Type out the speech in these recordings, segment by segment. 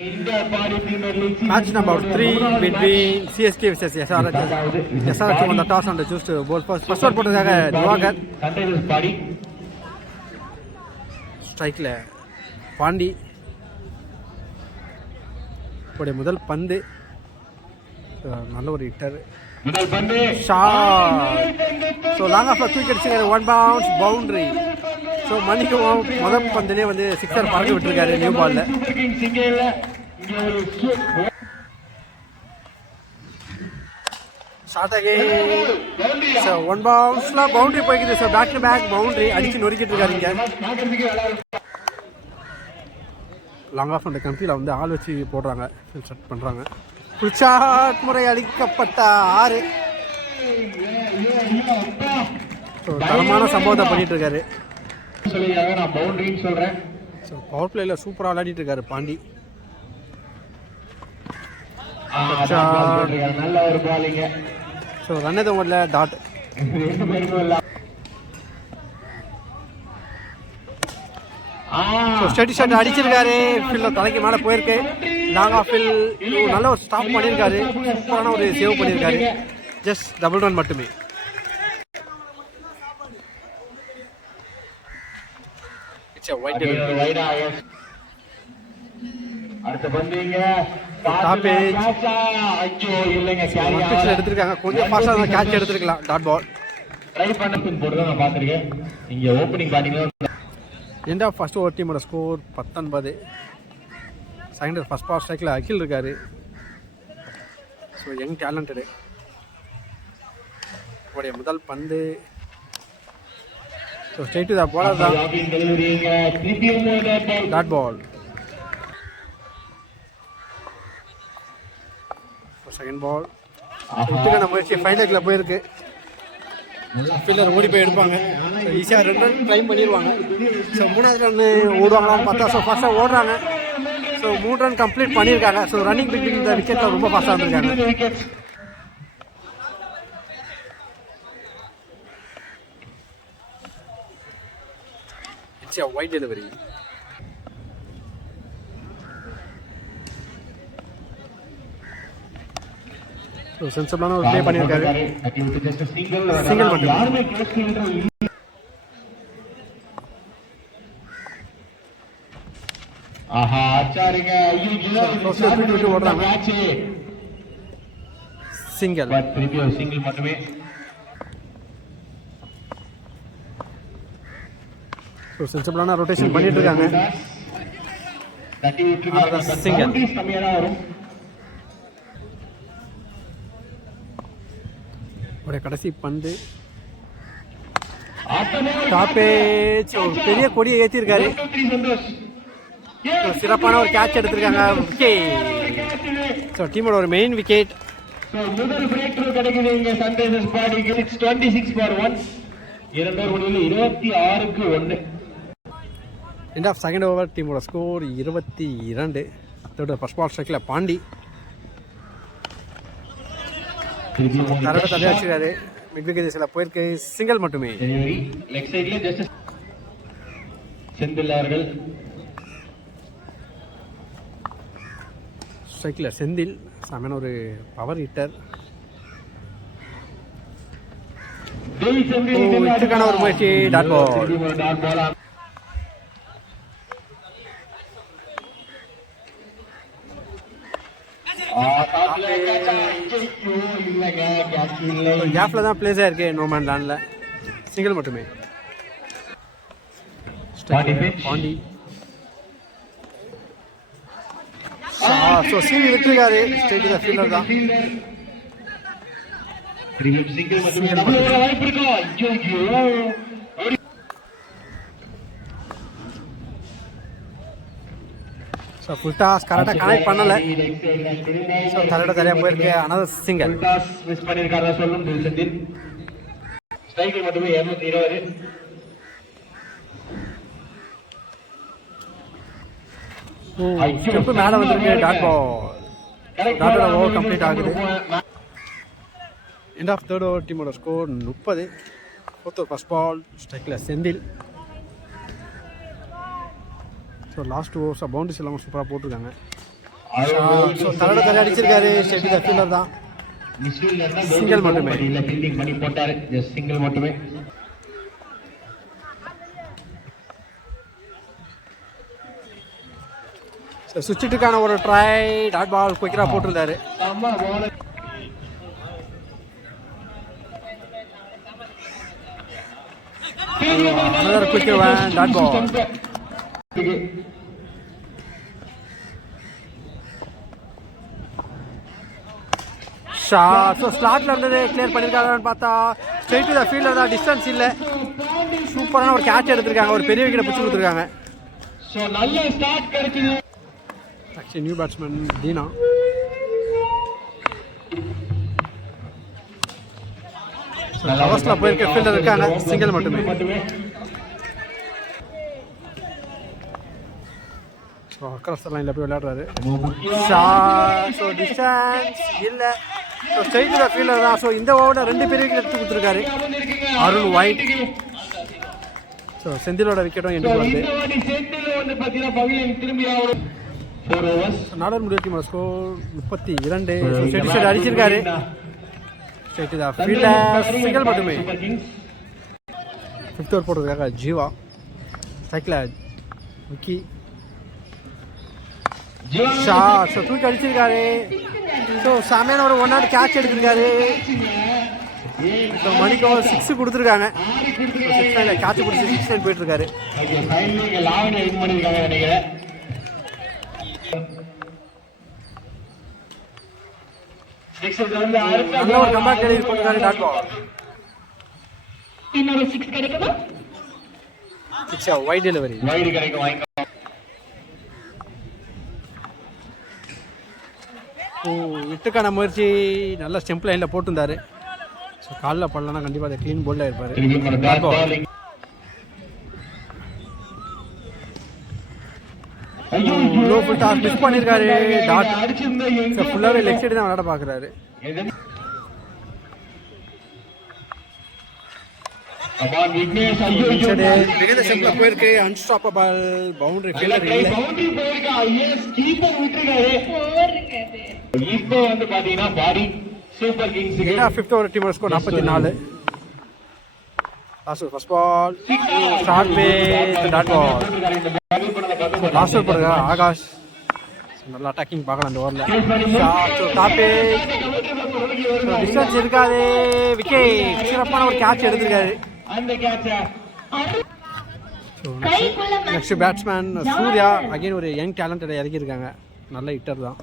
Match number 3 between CSK versus SRH. SRH won the toss and choose to bowl first. First one போட்டதாக Diwakar. ஸ்ட்ரைக்ல Pandi. போட முதல் பந்து நல்ல ஒரு hitter. முதல் பந்து ஷாட். ஸோ லாங் ஆஃப் தூக்கி அடிச்சுக்காரு. 1 bounce பவுண்டரி. ஸோ மணிக்கு முதல் பந்திலே வந்து சிக்ஸர் பறக்க விட்டுருக்காரு நியூ பால்ல. Shot again. ஸோ 1 bounceல பவுண்டரி போய்க்குது. So back to back boundary அடிச்சு நொறுக்கிட்டு இருக்காரு இங்க. லாங் ஆஃப் அந்த கம்பியில் வந்து ஆள் வச்சு போடுறாங்க, செட் பண்ணுறாங்க. புல்ஷாட் முறை அளிக்கப்பட்ட 6. தரமான சம்பவத்தை பண்ணிட்டு இருக்காரு. பவர் பிளேல சூப்பராக விளையாடிட்டு இருக்காரு பாண்டி. ரன் எதுவும் வரல. டாட். ஸ்டெடி ஷாட் அடிச்சிருக்காரு. ஃபீல்டர் தலைக்கு மேலே போயிருக்கு. லாங் ஆஃப் ஃபீல் நல்ல ஒரு ஸ்டாப் பண்ணியிருக்காரு. சூப்பரான ஒரு சேவ் பண்ணியிருக்காரு. ஜஸ்ட் டபுள் ரன் மட்டுமே. எடுத்திருக்காங்க. கொஞ்சம் ஃபாஸ்டா கேட்ச் எடுத்திருக்கலாம். Dot ball. End of first over டீமோட ஸ்கோர் 19. செகண்ட் ஃபர்ஸ்ட் பால் ஸ்ட்ரைக்கில் அகில் இருக்காரு. So young talented. உடைய முதல் பந்து so straight to the bowler தான். Dot ball. செகண்ட் பால் விட்டுக்கான முயற்சி ஃபைனலில் போயிருக்கு. ஃபீல்டர் ஓடி போய் எடுப்பாங்க. ஈஸியாக 2 ரன் ட்ரைம் பண்ணிடுவாங்க. ஸோ 3வது ரன் ஓடுவாங்களான்னு பார்த்தா ஸோ ஃபாஸ்ட்டாக ஓடுறாங்க. ஸோ 3 ரன் கம்ப்ளீட் பண்ணியிருக்காங்க. ஸோ ரன்னிங் பிட்வீன் இந்த விக்கெட்டில் ரொம்ப ஃபாஸ்ட்டாக இருந்திருக்காங்க. It's a wide delivery. சென்சிபிளான ஒரு ப்ளே பண்ணியிருக்காரு. சிங்கிள் மட்டும். ஓடுறாங்க. சிங்கிள் மட்டுமே. சென்சிபிளான ரொட்டேஷன் பண்ணிட்டு இருக்காங்க. சிங்கிள். ஒரு கடைசி பந்து டாப்பேஜ். ஒரு பெரிய கொடியை ஏற்றிருக்காரு. சிறப்பான ஒரு கேட்ச் எடுத்திருக்காங்க. ஸோ டீமோட ஒரு மெயின் விக்கெட். முதல் பிரேக் த்ரூ கிடைக்குது இங்க சன்ரைசர்ஸ் பாடிக்கு. 26 for 1. 26க்கு 1. எண்ட் ஆஃப் செகண்ட் ஓவர் டீமோட ஸ்கோர் 22. ஃபர்ஸ்ட் பால் ஸ்ட்ரைக்கில் பாண்டி தரட தள்ளி வச்சிருக்காரு. மிட் விக்கெட் திசையில் போயிருக்கு. சிங்கிள் மட்டுமே. லெக் சைடுல ஜஸ்ட் செந்தில் அவர்கள் ஸ்ட்ரைக்கில். செந்தில் சாமான ஒரு பவர் ஹிட்டர். இதுக்கான ஒரு முயற்சி. Dot ball. கேப்ல தான் பிளேஸ் ஆயிருக்கு. நோமேன் லேண்ட்ல. சிங்கிள் மட்டுமே. பாண்டி ஸோ சீவி விட்டுருக்காரு. ஸ்ட்ரெயிட் த ஃபீல்டர் தான். ஸோ ஃபுல் டாஸ் கரெக்டாக கனெக்ட் பண்ணலை. ஸோ கரெக்டாக சரியாக போயிருக்கு. ஆனால் சிங்கிள். மிஸ் பண்ணியிருக்காரா சொல்லும் தில்சந்தின். ஸ்ட்ரைக்கில் மட்டுமே 220. ஸ்டெப்பு மேலே வந்திருக்கு. Dot ball. டாட்டோட ஓவர் கம்ப்ளீட் ஆகுது. எண்ட் ஆஃப் தேர்ட் ஓவர் டீமோட score 30. Fourth over first ball ஸ்ட்ரைக்கில் செந்தில். ஸோ லாஸ்ட் ஓவர்ஸாக பவுண்டரிஸ் எல்லாம் சூப்பராக போட்டிருக்காங்க. ஸோ தலோட தலை அடிச்சிருக்காரு. ஸ்டெடி த ஃபீல்டர் தான். சிங்கிள் மட்டுமே. ஃபீல்டிங் பண்ணி போட்டாரு. ஜஸ்ட் சிங்கிள் மட்டுமே. சுவிட்சுக்கான ஒரு ட்ரை. டாட் பால் குயிக்கரா போட்டிருந்தாரு. another quicker one. Dot ball. Shot. So ஸ்லாட்ல இருந்தது கிளியர் பண்ணியிருக்காங்கன்னு பார்த்தா ஸ்ட்ரெயிட் டு த ஃபீல்டர் தான். டிஸ்டன்ஸ் இல்லை. சூப்பரான ஒரு கேட்ச் எடுத்திருக்காங்க. ஒரு பெரிய விக்கெட்டை பிடிச்சி கொடுத்துருக்காங்க. Actually new batsman Deena. கவர்ஸ்ல போயிருக்க ஃபீல்டர் இருக்காங்க. சிங்கிள் மட்டுமே. ஸோ அக்ராஸ் லைனில் போய் விளையாடுறாரு. ஷாட். ஸோ டிஸ்டன்ஸ் இல்லை. So straight to the fielder தான். ஸோ இந்த ஓவரில் 2 பேர் விக்கெட் எடுத்து கொடுத்துருக்காரு. அருண் ஒயிட். ஸோ செந்திலோட விக்கெட்டும் எண்டு வருது. நாடர் முடிவு டீமோட ஸ்கோர் 32. ஸ்டெடி ஷாட் அடிச்சிருக்காரு. Straight to the fielder. Single மட்டுமே. 5th ஓவர் போட்டிருக்காங்க ஜீவா. ஸ்ட்ரைக்கில் விக்கி. ஷாட். ஸோ தூக்கி அடிச்சிருக்காரு. ஸோ சாமியான ஒரு 1 நாட் கேட்ச் எடுத்திருக்காரு. ஸோ மணிக்கு ஒரு 6 கொடுத்துருக்காங்க. 6 லைனில் கேட்ச் பிடிச்சி 6 லைன் போயிட்டு இருக்காரு. நல்ல ஒரு கம்பேக் டெலிவரி போட்டிருக்காரு. Dot ball. இன்னொரு 6 கிடைக்குமா? 6 வைட் டெலிவரி. வைட் கிடைக்கும். விட்டுக்கான முயற்சி நல்ல ஸ்டெம்ப் லைனில் போட்டிருந்தாரு. ஸோ காலில் படலன்னா கண்டிப்பாக அதை க்ளீன் போல்டாக இருப்பார். லோ ஃபுல் டாஸ் மிஸ் பண்ணியிருக்காரு. டாட். ஸோ ஃபுல்லாகவே லெக் சைடு தான் விளையாட பார்க்குறாரு. போயிருக்கு. அன்ஸ்டாப்பபிள் பவுண்டரி ஃபீல்டர் இல்லை. இப்போ வந்து பாத்தீங்கன்னா Padi super kings 5th over team score 44. Last first ball start with dot ball. Last over போடுங்க ஆகாஷ். நல்லா அட்டாக்கிங் பார்க்கலாம் அந்த ஓவரில். ஷாட். டாப் டிஸ்டன்ஸ் இருக்காது. விக்கெட். சிறப்பான ஒரு கேட்ச் எடுத்திருக்காரு. அந்த catch next batsman Surya. Again ஒரு யங் டேலண்டட் இறக்கியிருக்காங்க. நல்ல ஹிட்டர் தான்.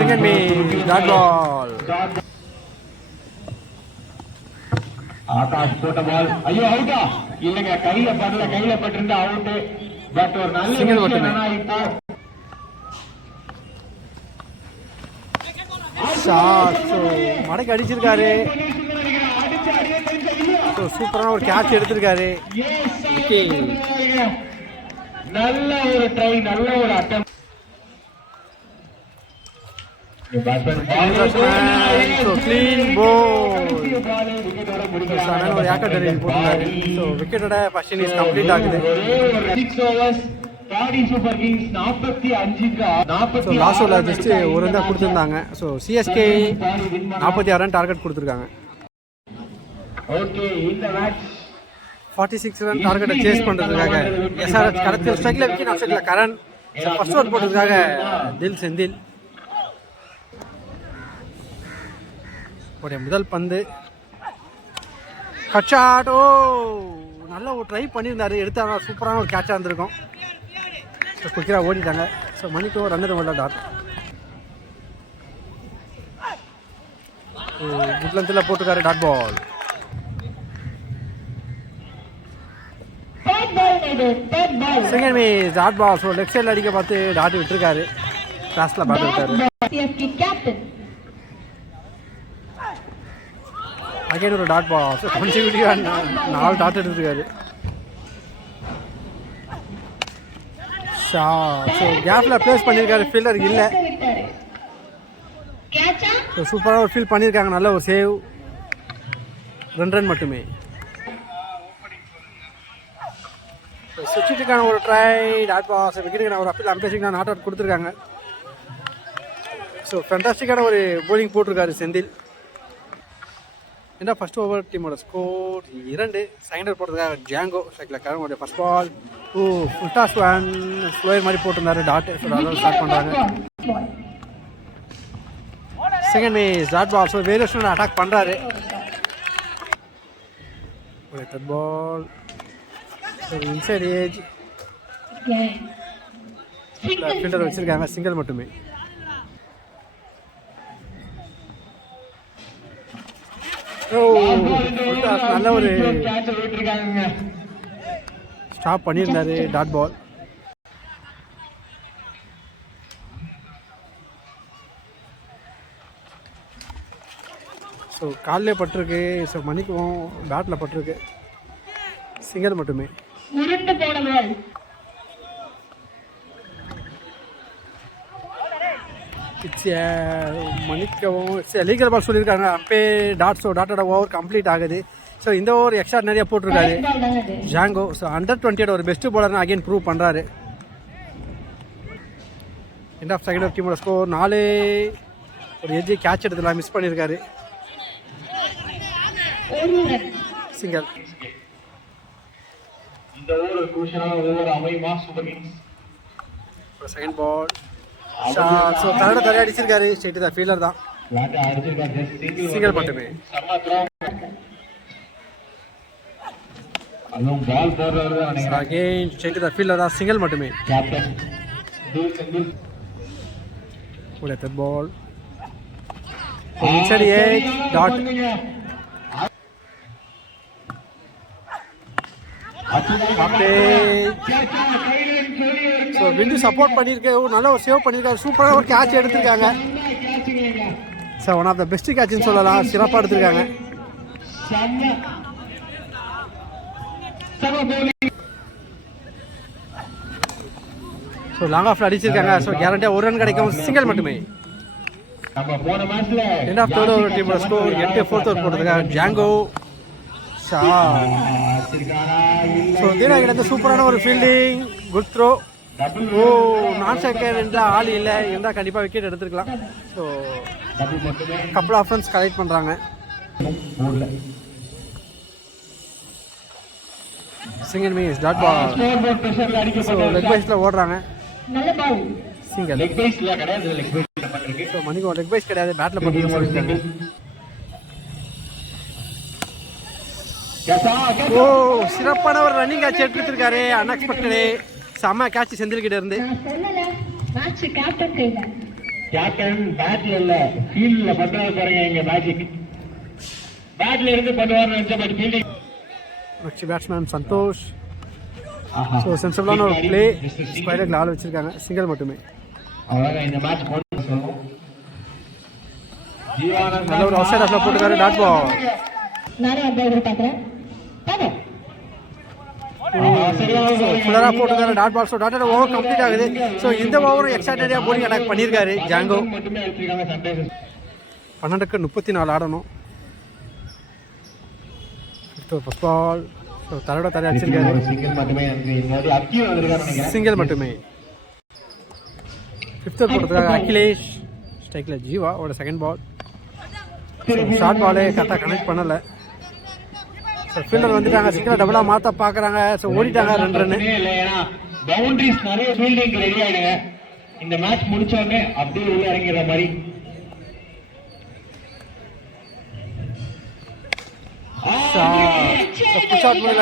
செகண்ட் மீ டாட் பால். ஆகாஷ் போட்ட பால். ஐயோ அவுட்டா? இல்லங்க கையில படல. கையில பட்டிருந்தா அவுட். பட் ஒரு நல்ல சிங்கிள் மட்டுமே. ஷாட். ஸோ மடக்கு அடிச்சிருக்காரு. ஸோ சூப்பரான ஒரு கேட்ச் எடுத்திருக்காரு. நல்ல ஒரு ட்ரை. நல்ல ஒரு அட்டம். கிளீன் பால். ஒரு ஏக்கர் டெலிவரி போட்டுருக்காரு. ஸோ விக்கெட்டோட ஃபர்ஸ்ட் இன்னிங்ஸ் கம்ப்ளீட் ஆகுது. 6 ஓவர்ஸ் பாடி சூப்பர் கிங்ஸ் 45 லாஸ்ட் ஓவரில் ஜஸ்ட் ஒரு ரன் தான் கொடுத்துருந்தாங்க. ஸோ சிஎஸ்கே 46 ரன் டார்கெட் கொடுத்துருக்காங்க. ஓகே இந்த மேட்ச் 46 ரன் டார்கெட்டை சேஸ் பண்ணுறதுக்காக எஸ்ஆர்எச் கடத்தில் ஸ்ட்ரைக்கில் விக்கெட். நான் ஸ்ட்ரைக்கில் கரண். ஃபர்ஸ்ட் ஓவர் போட்டதுக்காக தில் செந்தில். முதல் பந்து கட்சாட். ஓ நல்ல ஒரு ட்ரை பண்ணியிருந்தாரு. எடுத்தாங்க. சூப்பரான ஒரு கேட்சாக இருந்திருக்கும். ஸோ குயிக்கராக ஓடிட்டாங்க. ஸோ மணிக்கு ஒரு ரன் மட்டும் டாட். குட்லந்தில் போட்டுருக்காரு. Dot ball. செகண்ட் மீஸ் டாட் பால். ஸோ லெஃப்ட் சைடில் அடிக்க பார்த்து டாட் விட்டுருக்காரு. கிளாஸில் பார்த்து விட்டாரு. அகைன் ஒரு டாட் பால். ஸோ கன்சிக்யூட்டிவாக 4 டாட் எடுத்துருக்காரு. ஸோ கேப்பில் ப்ளேஸ் பண்ணியிருக்காரு. ஃபீல்டர் இல்லை. ஸோ சூப்பராக ஒரு ஃபீல் பண்ணியிருக்காங்க. நல்ல ஒரு சேவ். 2 ரன் மட்டுமே. சுவிட்சுக்கான ஒரு ட்ரை டாட் பாஸ் விக்கெட்டுக்கான ஒரு அப்பீல் அம்பேசிங்கான நாட் அவுட் கொடுத்துருக்காங்க. ஸோ ஃபேண்டாஸ்டிக்கான ஒரு போலிங் போட்டிருக்காரு செந்தில். என்ன ஃபர்ஸ்ட் ஓவர் டீமோட ஸ்கோர் 2. செகண்ட் ஓவர் போட்டிருக்காரு ஜாங்கோ ஸ்ட்ரைக்கில் கரனுடைய first ball. Full toss one slower மாதிரி போட்டிருந்தாரு டாட். ஸோ அதாவது ஸ்டார்ட் பண்ணுறாங்க. Second match dot ball. So variation attack பண்ணுறாரு. ஒரு third ball inside edge fielder வச்சிருக்காங்க. சிங்கிள் மட்டுமே. நல்ல ஒரு ஸ்டாப் பண்ணியிருந்தாரு டாட் பால். ஸோ காலில் பட்டிருக்கு. ஸோ மணிக்கும் பேட்டில் பட்டிருக்கு. சிங்கிள் மட்டுமே. மணிக்கவும் லீகல் பால் சொல்லியிருக்காங்க அப்பே டாட். ஸோ டாட்டோட ஓவர் கம்ப்ளீட் ஆகுது. ஸோ இந்த ஓவர் எக்ஸ்ட்ரா நிறைய போட்டிருக்காரு ஜாங்கோ. ஸோ அண்டர்-20 ஒரு பெஸ்ட் பவுலர்னு அகைன் ப்ரூவ் பண்ணுறாரு. எண்ட் ஆஃப் செகண்ட் ஓவர் டீமோட ஸ்கோர் 4. ஒரு எஜ்ஜி கேட்ச் எடுத்துலாம் மிஸ் பண்ணியிருக்காரு. சிங்கிள். இந்த ஓவர் குரூஷியலான ஓவர் அமையுமா super kings? Second ball so தரையை அடிச்சிருக்காரு. ஸ்ட்ரெயிட் தான் ஃபீல்டர் தான். சிங்கிள் மட்டுமே. அதுவும் பால் போடுறவர் தான் நினைக்கிறேன். அகைன் ஸ்ட்ரெயிட் தான் ஃபீல்டர் தான். சிங்கிள் மட்டுமே. கேப்டன் ஒரு third ball inside edge dot. So wind support பண்ணியிருக்கேன். நல்ல ஒரு சேவ் பண்ணியிருக்காரு. சூப்பராக ஒரு கேட்ச் எடுத்திருக்காங்க. So one of the best கேட்ச்னு சொல்லலாம். சிறப்பாக எடுத்திருக்காங்க. ஸோ லாங் ஆஃப்ல அடிச்சிருக்காங்க. ஸோ கேரண்டியாக ஒரு ரன் கிடைக்கும். சிங்கிள் மட்டுமே. எண்ட் ஆஃப் தேர்ட் ஓவர் டீமோட ஸ்கோர் 8. ஃபோர்த் ஓவர் போட்டிருக்காங்க ஜாங்கோ. ஸோ தீனாகிட்ட சூப்பரான ஒரு ஃபீல்டிங். Good throw. நான் செகண்ட் என்ற ஆள் இல்லை இருந்தால் கண்டிப்பாக விக்கெட் எடுத்துருக்கலாம். So couple of runs collect பண்ணுறாங்க. Single means dot ball. So leg பைஸில் ஓடுறாங்க. சிங்கிள். ஸோ மணிக்கு லெக் பைஸ் கிடையாது. பேட்டில் போட்டு சொல்லியிருக்காங்க. சிறப்பான ஒரு ரன்னிங் கேட்ச் எடுத்துருக்காரு. அன்எக்ஸ்பெக்டடு செம்ம கேட்ச் செந்தில் கிட்ட இருந்து. கேப்டன் பேட்ல இல்ல ஃபீல்ட்ல பண்றாரு பாருங்க. இங்க மேஜிக் பேட்ல இருந்து பண்ணுவார்னு நினைச்ச but fielding. Next batsman Santhosh. So சென்சிபிளான ஒரு பிளே. ஸ்கொயருக்கு ஆள் வச்சிருக்காங்க. சிங்கிள் மட்டுமே. அவ்வளோதான் இந்த மேட்ச் போட்டு சொல்லுவோம். நல்ல ஒரு அவுட் சைட் ஆஃப்ல போட்டுக்காரு டாட் பால். ஃபுல்லராக போட்டுக்காரு டாட் பால். ஸோ டாட்டோட ஓவர் கம்ப்ளீட் ஆகுது. ஸோ இந்த ஓவரும் எக்ஸைட்டடியாக போலிங் அட்டாக் பண்ணியிருக்காரு ஜாங்கோ. 12க்கு 34 ஆடணும். First ball. ஸோ தரையோட தரை அடிச்சிருக்காரு. சிங்கிள் மட்டுமே. ஃபிஃப்த் ஓவர் போட்டுருக்காங்க அகிலேஷ். ஸ்ட்ரைக்கில் ஜீவா ஒரு செகண்ட் பால். ஷார்ட் பாலே கரெக்டாக கனெக்ட் பண்ணலை. ஸோ ஃபீல்டர் வந்துட்டாங்க. சிங்கிளாக டபுளாக மாற்ற பார்க்குறாங்க. ஸோ ஓடிட்டாங்க 2 ரன்னு. பவுண்டரிஸ் நிறைய ஃபீல்டிங் ரெடி ஆகிடுங்க. இந்த மேட்ச் முடிச்ச உடனே அப்படியே உள்ள இறங்கிற மாதிரி.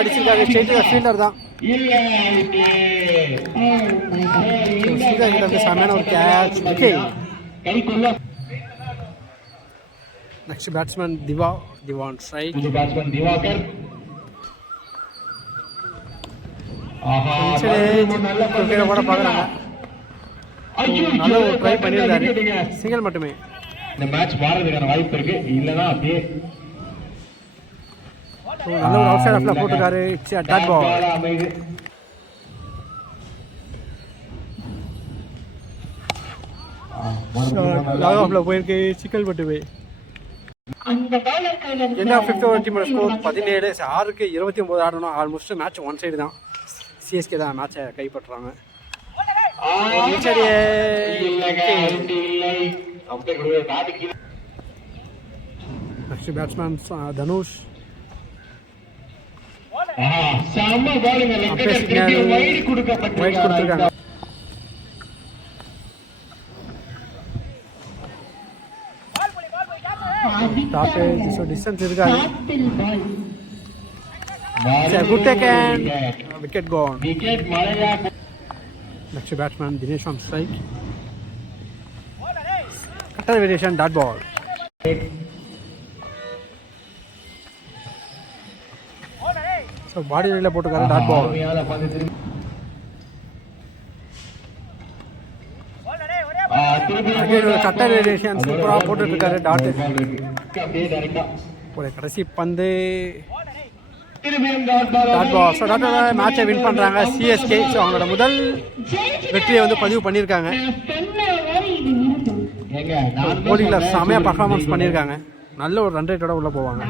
அடிச்சிருக்காரு. ஸ்ட்ரெயிட்டாக ஃபீல்டர் தான். செமையான ஒரு கேட்ச். நெக்ஸ்ட் பேட்ஸ்மேன் திவான் ஸ்ட்ரைக். பேட்ஸ்மேன் திவாகர். கூட பார்க்குறாங்க. நல்ல ஒரு ட்ரை பண்ணியிருந்தாரு. சிங்கிள் மட்டுமே. இந்த மேட்ச் மாறதுக்கான வாய்ப்பு இருக்கு. இல்லைன்னா அப்படியே நல்ல ஒரு அவுட் சைட் ஆஃப்ல போட்டுருக்காரு. டாட் பால். லாங் ஆஃப்ல போயிருக்கு. சிக்கல் மட்டுமே. என்ன 5th ஓவர் டீமோட ஸ்கோர் 17. 6க்கு 29 ஆடணும். ஆல்மோஸ்ட் மேட்ச் ஒன் சைடு தான். சிஎஸ்கே தான் மேட்சை கைப்பற்றுறாங்க. Next batsman Dhanush. வைட் கொடுத்துருக்காங்க. டிஸ்டன்ஸ் இருக்காது. Good take and wicket gone. Next batsman Dinesh on strike. Cutter variation dot ball. So body லைனில் போட்டுருக்காரு டாட் பால். கட்டர் வேரியேஷன் சூப்பராக போட்டுருக்காரு டாட். ஒரு கடைசி பந்து டாட் பால். ஸோ டாட்டோட மேட்சை வின் பண்ணுறாங்க சிஎஸ்கே. ஸோ அவங்களோட முதல் வெற்றியை வந்து பதிவு பண்ணியிருக்காங்க. போலிங்கில் செமையாக பர்ஃபார்மன்ஸ் பண்ணியிருக்காங்க. நல்ல ஒரு ரன் ரேட்டோட உள்ளே போவாங்க.